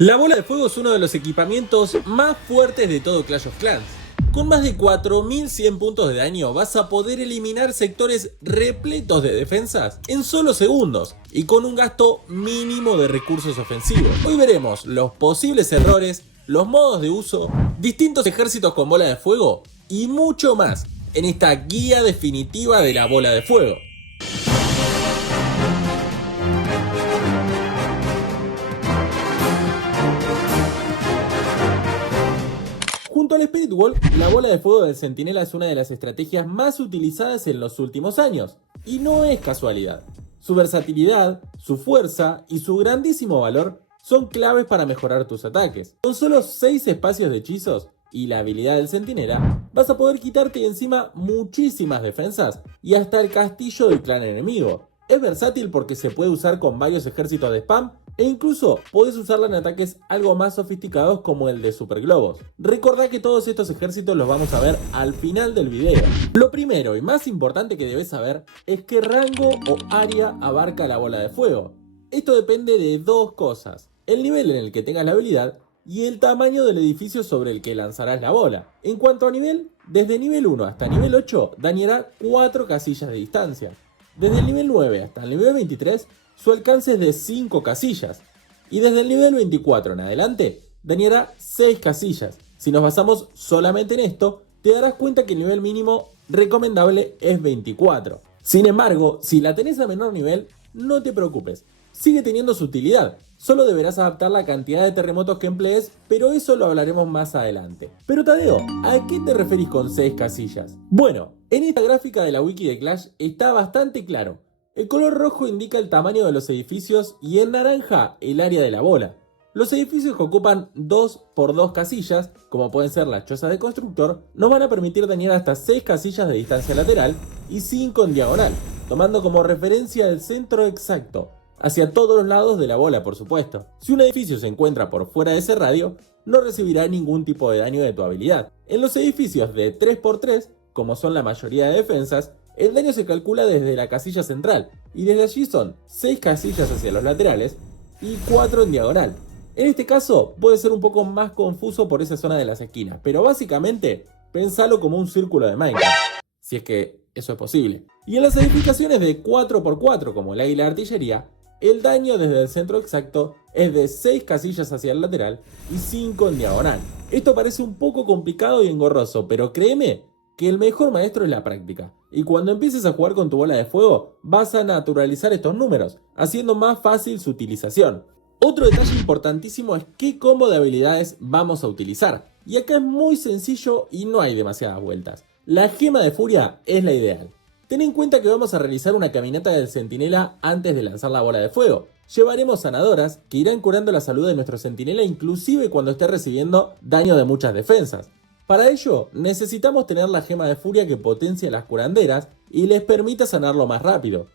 La bola de fuego es uno de los equipamientos más fuertes de todo Clash of Clans. Con más de 4100 puntos de daño vas a poder eliminar sectores repletos de defensas en solo segundos y con un gasto mínimo de recursos ofensivos. Hoy veremos los posibles errores, los modos de uso, distintos ejércitos con bola de fuego y mucho más en esta guía definitiva de la bola de fuego. Junto al Spirit Wall, la bola de fuego del Centinela es una de las estrategias más utilizadas en los últimos años. Y no es casualidad. Su versatilidad, su fuerza y su grandísimo valor son claves para mejorar tus ataques. Con solo 6 espacios de hechizos y la habilidad del Centinela, vas a poder quitarte de encima muchísimas defensas y hasta el castillo del clan enemigo. Es versátil porque se puede usar con varios ejércitos de spam e incluso podés usarla en ataques algo más sofisticados como el de Super Globos. Recordá que todos estos ejércitos los vamos a ver al final del video. Lo primero y más importante que debes saber es qué rango o área abarca la bola de fuego. Esto depende de dos cosas: el nivel en el que tengas la habilidad y el tamaño del edificio sobre el que lanzarás la bola. En cuanto a nivel, desde nivel 1 hasta nivel 8 dañará 4 casillas de distancia. Desde el nivel 9 hasta el nivel 23, su alcance es de 5 casillas. Y desde el nivel 24 en adelante, dañará 6 casillas. Si nos basamos solamente en esto, te darás cuenta que el nivel mínimo recomendable es 24. Sin embargo, si la tenés a menor nivel, no te preocupes. Sigue teniendo su utilidad. Solo deberás adaptar la cantidad de terremotos que emplees, pero eso lo hablaremos más adelante. Pero Tadeo, ¿a qué te referís con 6 casillas? Bueno, en esta gráfica de la wiki de Clash está bastante claro. El color rojo indica el tamaño de los edificios y el naranja el área de la bola. Los edificios que ocupan 2 por 2 casillas, como pueden ser las chozas de constructor, nos van a permitir dañar hasta 6 casillas de distancia lateral y 5 en diagonal, tomando como referencia el centro exacto, hacia todos los lados de la bola, por supuesto. Si un edificio se encuentra por fuera de ese radio, no recibirá ningún tipo de daño de tu habilidad. En los edificios de 3x3, como son la mayoría de defensas, el daño se calcula desde la casilla central, y desde allí son 6 casillas hacia los laterales y 4 en diagonal. En este caso puede ser un poco más confuso por esa zona de las esquinas, pero básicamente pensalo como un círculo de Minecraft, si es que eso es posible. Y en las edificaciones de 4x4, como el águila de artillería, el daño desde el centro exacto es de 6 casillas hacia el lateral y 5 en diagonal. Esto parece un poco complicado y engorroso, pero créeme que el mejor maestro es la práctica. Y cuando empieces a jugar con tu bola de fuego, vas a naturalizar estos números, haciendo más fácil su utilización. Otro detalle importantísimo es qué combo de habilidades vamos a utilizar. Y acá es muy sencillo y no hay demasiadas vueltas. La gema de furia es la ideal. Ten en cuenta que vamos a realizar una caminata del centinela antes de lanzar la bola de fuego. Llevaremos sanadoras que irán curando la salud de nuestro centinela inclusive cuando esté recibiendo daño de muchas defensas. Para ello, necesitamos tener la gema de furia que potencie las curanderas y les permita sanarlo más rápido.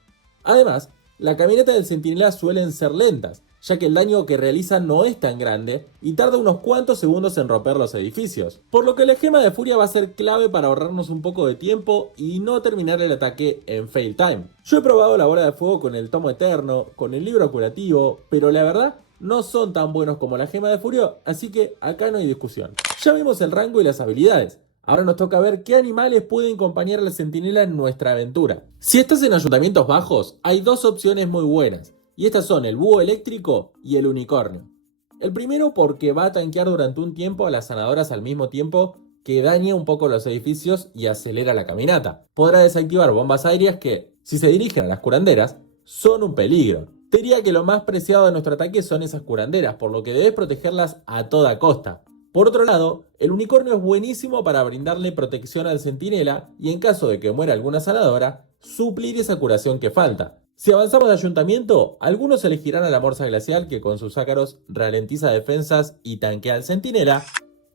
Además, la caminata del centinela suelen ser lentas, ya que el daño que realizan no es tan grande y tarda unos cuantos segundos en romper los edificios. Por lo que la gema de furia va a ser clave para ahorrarnos un poco de tiempo y no terminar el ataque en fail time. Yo he probado la bola de fuego con el tomo eterno, con el libro curativo, pero la verdad no son tan buenos como la gema de furia, así que acá no hay discusión. Ya vimos el rango y las habilidades. Ahora nos toca ver qué animales pueden acompañar a la centinela en nuestra aventura. Si estás en ayuntamientos bajos, hay dos opciones muy buenas. Y estas son el búho eléctrico y el unicornio. El primero porque va a tanquear durante un tiempo a las sanadoras al mismo tiempo que daña un poco los edificios y acelera la caminata. Podrá desactivar bombas aéreas que, si se dirigen a las curanderas, son un peligro. Te diría que lo más preciado de nuestro ataque son esas curanderas, por lo que debes protegerlas a toda costa. Por otro lado, el unicornio es buenísimo para brindarle protección al centinela y en caso de que muera alguna sanadora, suplir esa curación que falta. Si avanzamos de ayuntamiento, algunos elegirán a la morsa glacial que con sus ácaros ralentiza defensas y tanquea al centinela,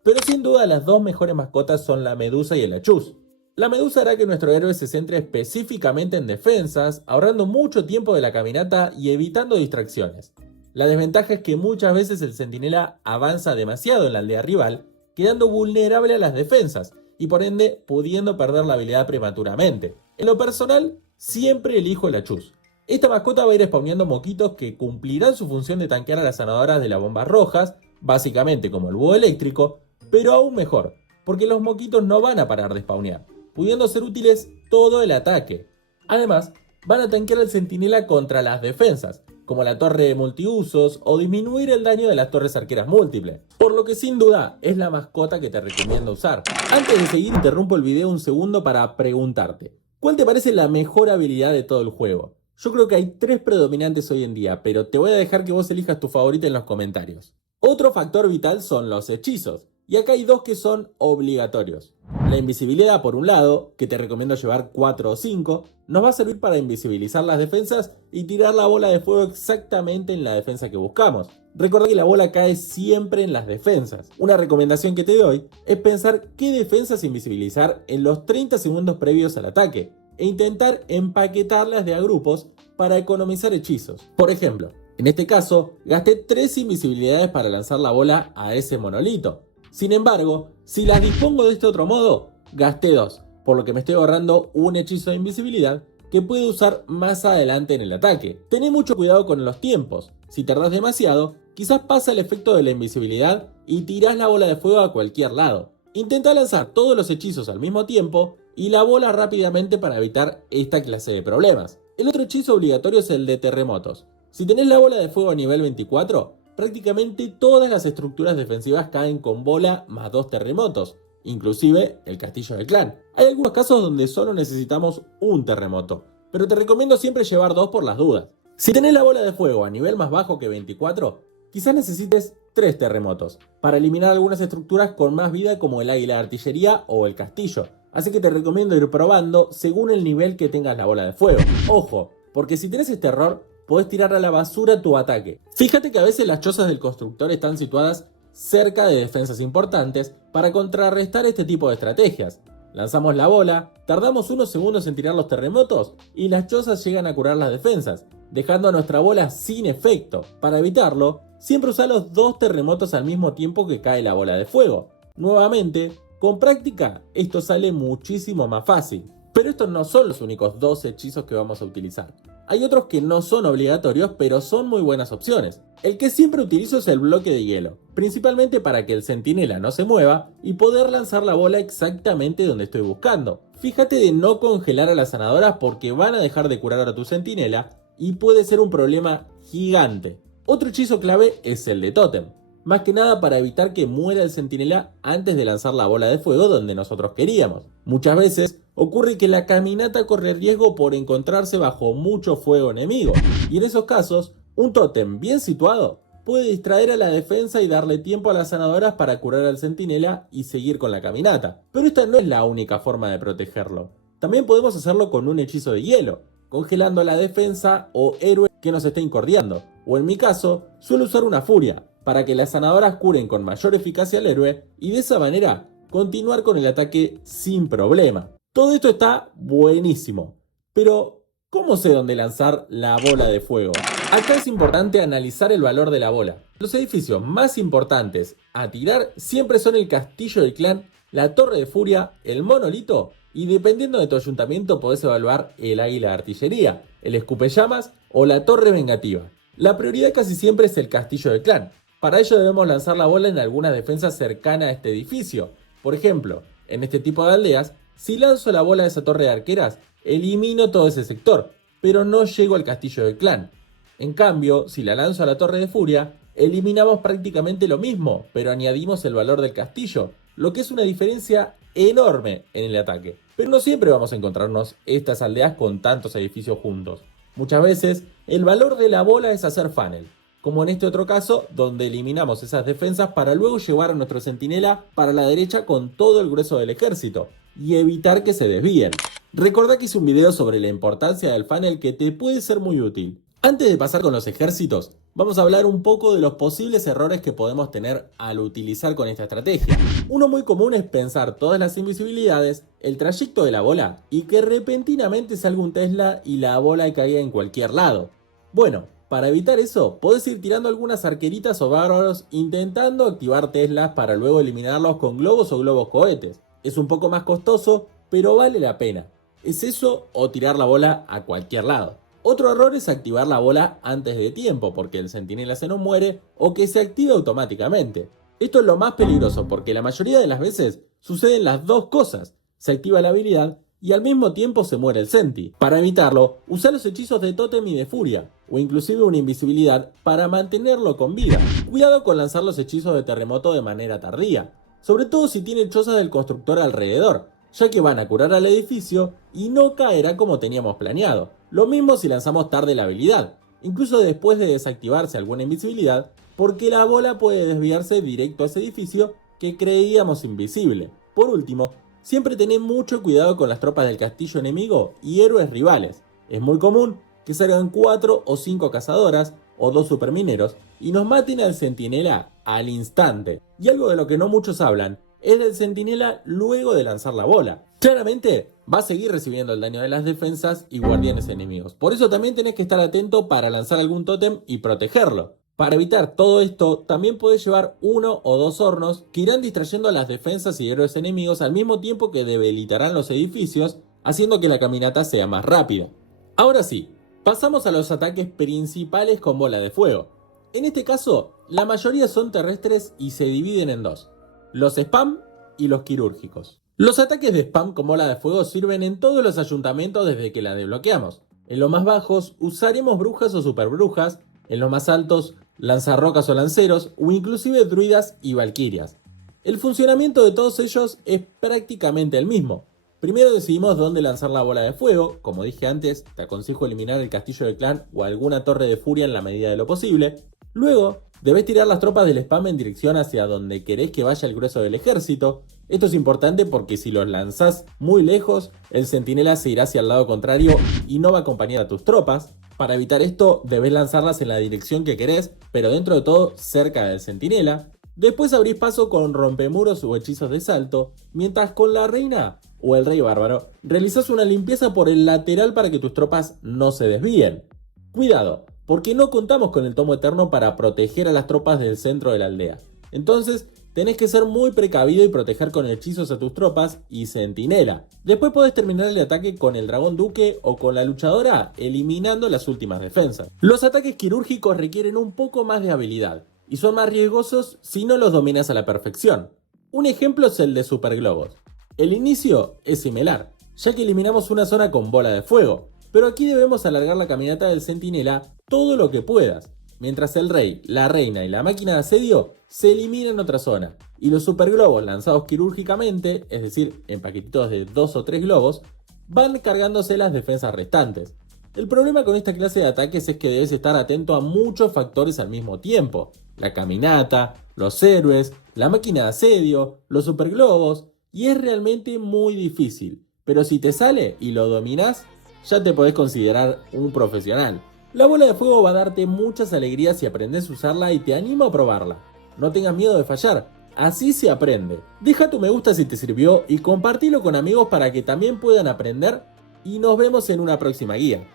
pero sin duda las dos mejores mascotas son la medusa y el achus. La medusa hará que nuestro héroe se centre específicamente en defensas, ahorrando mucho tiempo de la caminata y evitando distracciones. La desventaja es que muchas veces el centinela avanza demasiado en la aldea rival, quedando vulnerable a las defensas y por ende pudiendo perder la habilidad prematuramente. En lo personal, siempre elijo el achus. Esta mascota va a ir spawneando moquitos que cumplirán su función de tanquear a las sanadoras de las bombas rojas, básicamente como el búho eléctrico, pero aún mejor, porque los moquitos no van a parar de spawnear, pudiendo ser útiles todo el ataque. Además, van a tanquear al centinela contra las defensas, como la torre de multiusos o disminuir el daño de las torres arqueras múltiples, por lo que sin duda es la mascota que te recomiendo usar. Antes de seguir, interrumpo el video un segundo para preguntarte, ¿cuál te parece la mejor habilidad de todo el juego? Yo creo que hay 3 predominantes hoy en día, pero te voy a dejar que vos elijas tu favorita en los comentarios. Otro factor vital son los hechizos, y acá hay 2 que son obligatorios. La invisibilidad, por un lado, que te recomiendo llevar 4 o 5, nos va a servir para invisibilizar las defensas y tirar la bola de fuego exactamente en la defensa que buscamos. Recuerda que la bola cae siempre en las defensas. Una recomendación que te doy es pensar qué defensas invisibilizar en los 30 segundos previos al ataque e intentar empaquetarlas de a grupos para economizar hechizos. Por ejemplo, en este caso, gasté 3 invisibilidades para lanzar la bola a ese monolito. Sin embargo, si las dispongo de este otro modo, gasté 2, por lo que me estoy ahorrando un hechizo de invisibilidad que puedo usar más adelante en el ataque. Tené mucho cuidado con los tiempos. Si tardás demasiado, quizás pasa el efecto de la invisibilidad y tirás la bola de fuego a cualquier lado. Intenta lanzar todos los hechizos al mismo tiempo y la bola rápidamente para evitar esta clase de problemas. El otro hechizo obligatorio es el de terremotos. Si tenés la bola de fuego a nivel 24, prácticamente todas las estructuras defensivas caen con bola más 2 terremotos, inclusive el castillo del clan. Hay algunos casos donde solo necesitamos un terremoto, pero te recomiendo siempre llevar 2 por las dudas. Si tenés la bola de fuego a nivel más bajo que 24, quizás necesites 3 terremotos, para eliminar algunas estructuras con más vida como el águila de artillería o el castillo, así que te recomiendo ir probando según el nivel que tengas la bola de fuego. Ojo, porque si tenés este error, podés tirar a la basura tu ataque. Fíjate que a veces las chozas del constructor están situadas cerca de defensas importantes para contrarrestar este tipo de estrategias. Lanzamos la bola, tardamos unos segundos en tirar los terremotos y las chozas llegan a curar las defensas, dejando a nuestra bola sin efecto. Para evitarlo, siempre usa los 2 terremotos al mismo tiempo que cae la bola de fuego. Nuevamente, con práctica esto sale muchísimo más fácil. Pero estos no son los únicos 2 hechizos que vamos a utilizar. Hay otros que no son obligatorios, pero son muy buenas opciones. El que siempre utilizo es el bloque de hielo, principalmente para que el centinela no se mueva y poder lanzar la bola exactamente donde estoy buscando. Fíjate de no congelar a las sanadoras porque van a dejar de curar a tu centinela y puede ser un problema gigante. Otro hechizo clave es el de tótem, más que nada para evitar que muera el centinela antes de lanzar la bola de fuego donde nosotros queríamos. Muchas veces ocurre que la caminata corre riesgo por encontrarse bajo mucho fuego enemigo, y en esos casos, un tótem bien situado puede distraer a la defensa y darle tiempo a las sanadoras para curar al centinela y seguir con la caminata. Pero esta no es la única forma de protegerlo. También podemos hacerlo con un hechizo de hielo, congelando a la defensa o héroe que nos esté incordiando, o en mi caso, suelo usar una furia, para que las sanadoras curen con mayor eficacia al héroe y de esa manera continuar con el ataque sin problema. Todo esto está buenísimo, pero ¿cómo sé dónde lanzar la bola de fuego? Acá es importante analizar el valor de la bola. Los edificios más importantes a tirar siempre son el castillo del clan, la torre de furia, el monolito y dependiendo de tu ayuntamiento podés evaluar el águila de artillería, el escupellamas o la torre vengativa. La prioridad casi siempre es el castillo del clan. Para ello debemos lanzar la bola en algunas defensas cercanas a este edificio. Por ejemplo, en este tipo de aldeas, si lanzo la bola de esa torre de arqueras, elimino todo ese sector, pero no llego al castillo del clan. En cambio, si la lanzo a la torre de furia, eliminamos prácticamente lo mismo, pero añadimos el valor del castillo, lo que es una diferencia enorme en el ataque. Pero no siempre vamos a encontrarnos estas aldeas con tantos edificios juntos. Muchas veces, el valor de la bola es hacer funnel, como en este otro caso, donde eliminamos esas defensas para luego llevar a nuestro centinela para la derecha con todo el grueso del ejército y evitar que se desvíen. Recordá que hice un video sobre la importancia del funnel que te puede ser muy útil. Antes de pasar con los ejércitos, vamos a hablar un poco de los posibles errores que podemos tener al utilizar con esta estrategia. Uno muy común es pensar todas las invisibilidades, el trayecto de la bola y que repentinamente salga un Tesla y la bola caiga en cualquier lado. Bueno, para evitar eso, podés ir tirando algunas arqueritas o bárbaros intentando activar Teslas para luego eliminarlos con globos o globos cohetes. Es un poco más costoso, pero vale la pena. Es eso o tirar la bola a cualquier lado. Otro error es activar la bola antes de tiempo, porque el centinela se nos muere o que se active automáticamente. Esto es lo más peligroso porque la mayoría de las veces suceden las dos cosas. Se activa la habilidad y al mismo tiempo se muere el Senti. Para evitarlo, usa los hechizos de Tótem y de Furia, o inclusive una invisibilidad para mantenerlo con vida. Cuidado con lanzar los hechizos de terremoto de manera tardía, sobre todo si tiene chozas del constructor alrededor, ya que van a curar al edificio y no caerá como teníamos planeado. Lo mismo si lanzamos tarde la habilidad, incluso después de desactivarse alguna invisibilidad, porque la bola puede desviarse directo a ese edificio que creíamos invisible. Por último, siempre tened mucho cuidado con las tropas del castillo enemigo y héroes rivales. Es muy común que salgan 4 o 5 cazadoras o 2 supermineros y nos maten al centinela al instante. Y algo de lo que no muchos hablan es del centinela luego de lanzar la bola. Claramente va a seguir recibiendo el daño de las defensas y guardianes enemigos. Por eso también tenés que estar atento para lanzar algún tótem y protegerlo. Para evitar todo esto, también podés llevar 1 o 2 hornos que irán distrayendo a las defensas y héroes enemigos al mismo tiempo que debilitarán los edificios, haciendo que la caminata sea más rápida. Ahora sí, pasamos a los ataques principales con bola de fuego. En este caso, la mayoría son terrestres y se dividen en dos: los spam y los quirúrgicos. Los ataques de spam con bola de fuego sirven en todos los ayuntamientos desde que la desbloqueamos. En los más bajos usaremos brujas o superbrujas, en los más altos lanzarrocas o lanceros, o inclusive druidas y valquirias. El funcionamiento de todos ellos es prácticamente el mismo. Primero decidimos dónde lanzar la bola de fuego. Como dije antes, te aconsejo eliminar el castillo del clan o alguna torre de furia en la medida de lo posible. Luego, debes tirar las tropas del spam en dirección hacia donde querés que vaya el grueso del ejército. Esto es importante porque si los lanzás muy lejos, el centinela se irá hacia el lado contrario y no va a acompañar a tus tropas. Para evitar esto, debes lanzarlas en la dirección que querés, pero dentro de todo cerca del centinela. Después abrís paso con rompemuros o hechizos de salto, mientras con la reina o el rey bárbaro realizás una limpieza por el lateral para que tus tropas no se desvíen. Cuidado, porque no contamos con el tomo eterno para proteger a las tropas del centro de la aldea. Entonces, tenés que ser muy precavido y proteger con hechizos a tus tropas y centinela. Después podés terminar el ataque con el dragón duque o con la luchadora, eliminando las últimas defensas. Los ataques quirúrgicos requieren un poco más de habilidad y son más riesgosos si no los dominas a la perfección. Un ejemplo es el de superglobos. El inicio es similar, ya que eliminamos una zona con bola de fuego, pero aquí debemos alargar la caminata del centinela todo lo que puedas, mientras el rey, la reina y la máquina de asedio se eliminan en otra zona, y los superglobos lanzados quirúrgicamente, es decir, en paquetitos de 2 o 3 globos, van cargándose las defensas restantes. El problema con esta clase de ataques es que debes estar atento a muchos factores al mismo tiempo: la caminata, los héroes, la máquina de asedio, los superglobos, y es realmente muy difícil, pero si te sale y lo dominás, ya te podés considerar un profesional. La bola de fuego va a darte muchas alegrías si aprendes a usarla y te animo a probarla. No tengas miedo de fallar, así se aprende. Deja tu me gusta si te sirvió y compartilo con amigos para que también puedan aprender, y nos vemos en una próxima guía.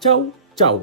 Chau, chau.